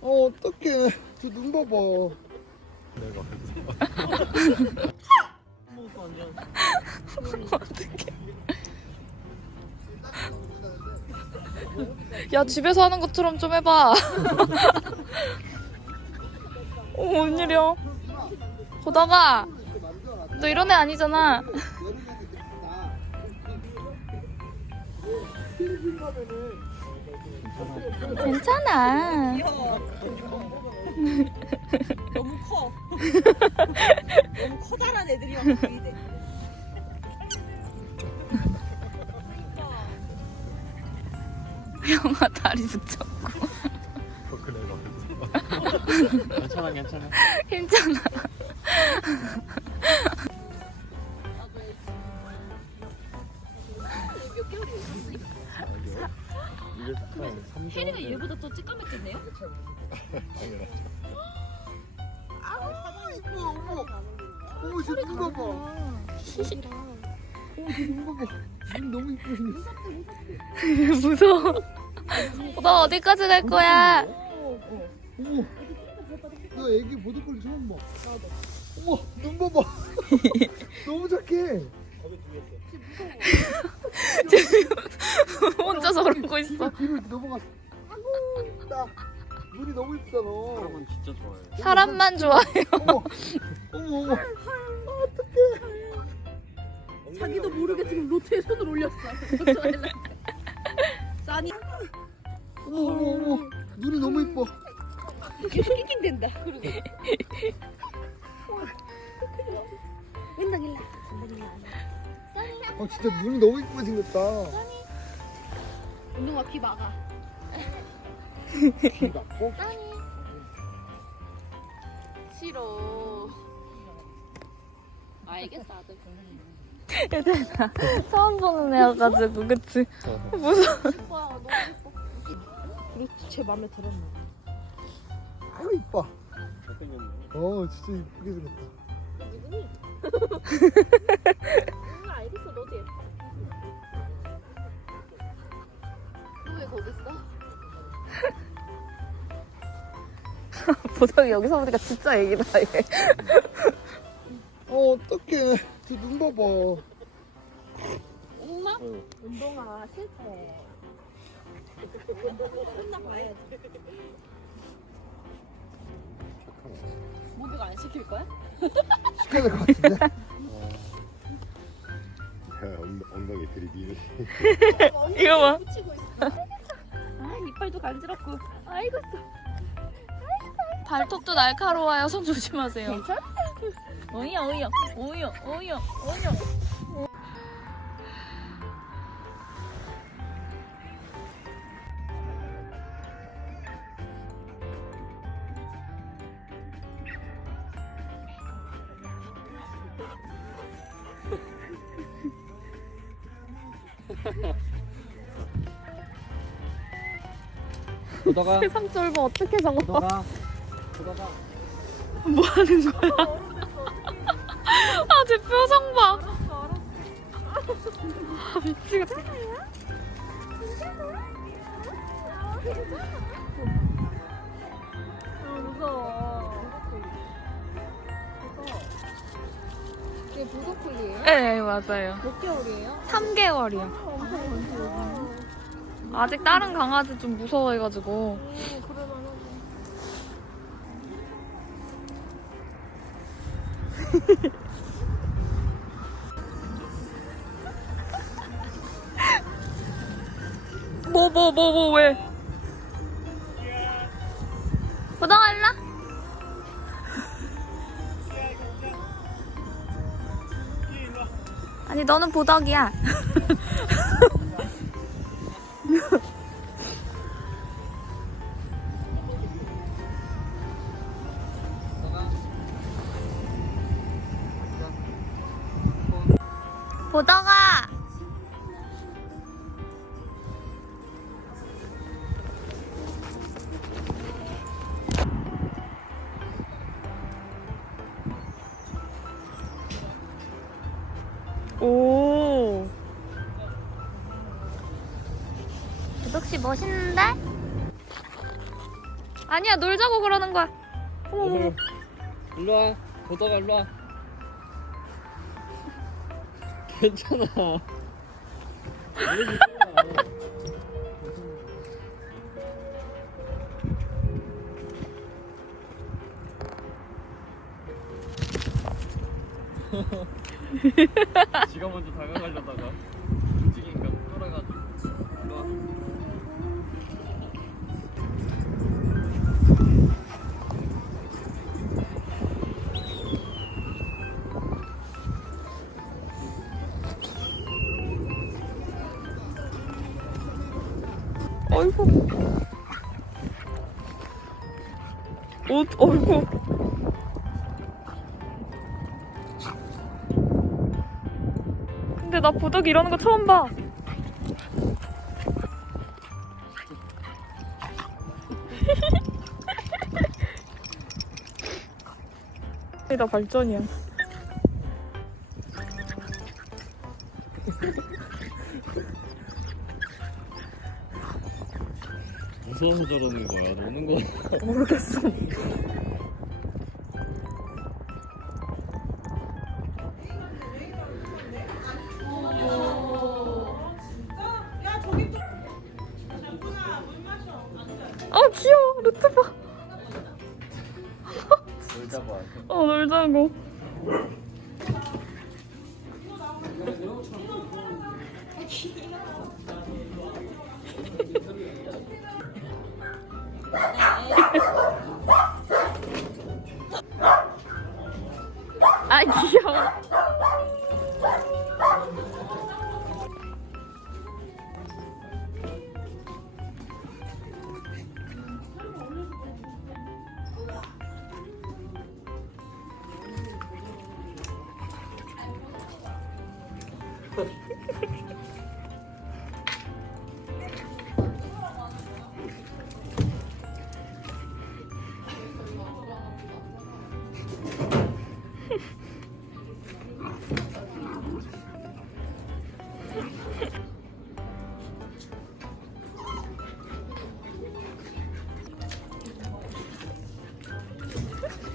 어 어떡해 저눈 봐봐 내가 야 집에서 하는 것처럼 좀 해봐. 어, 뭔 일이야? 보다가 너 이런 애 아니잖아. 괜찮아. 너무 커. 너무 커다란 애들이랑 보이대. 형아 다리 붙였고. 괜찮아 괜찮아 괜찮아. 이 게 한 3년 혜리가 얘보다 더 찌까맣겠네요? 아 이뻐 어머 어머 저눈 봐봐 어머 저눈 봐봐 눈 너무 생겼어 무서워. 너 어디까지 갈 거야? 어머 나 애기 보도콜 처음 봐 어머 눈 봐봐 너무 착해 혼자서 그러고 있어. 뒤로 넘어갔어. 아구 나 눈이 너무 이쁘다 너. 사람은 진짜 좋아해 사람만 좋아해. 어머 어머. 어머 자기도 모르게 지금 로트에 손을 올렸어. 싸니. 어머 어머 어머. 눈이 너무 이뻐. 계속 낑낑댄다. 아 진짜 눈이 너무 이쁘게 생겼다 운동화 귀 막아. 귀 막고 싫어. 알겠어, 아들. 얘들아 처음 보는 애여가지고 그치? 무서워. 너무 예뻐. 그렇지, 제 마음에 들었나? 아유 이뻐 어 진짜 이쁘게 생겼다 누구니? 보석이 여기서 보니까 진짜 애기다 얘. 어 어떡해 저눈 봐봐 엄마? 어. 운동화 실패. 혼나 봐야지. 목욕 안 시킬 거야? 시켜야 될 것 같은데 엉덩이 들이미는 이거 봐. 붙이고 있어. 아, 이빨도 간지럽고. 아이고, 발톱도 날카로워요. 손 조심하세요. 괜찮아? 오이요 오이요 오이요 오이요 오이요. 보다가 세상 쫄보 어떻게 적어? 보다가 뭐 하는 거야? 아, 제 표정 봐. 아, 미치겠다. 이게 보도콜리예요? 네, 맞아요. 몇 개월이에요? 3개월이요. 아직 다른 강아지 좀 무서워해가지고. 음, 그럴만하 뭐, 뭐, 뭐, 뭐, 왜? 일라? 아니, 너는 보덕이야. 보덕아! 오. 보덕씨 멋있는데? 아니야 놀자고 그러는 거야. 어머 어머. 일로 와. 보다가 일로 와. 괜찮아. 지가 먼저 다가가려다가 옷 어이구. 근데 나 부덕 이러는 거 처음 봐. 나 발전이야. 무서워서 저러는 거야. 노는 거. 모르겠어. 아 귀여워 루트 봐 놀자고 와. 어 놀자고 Mm-hmm.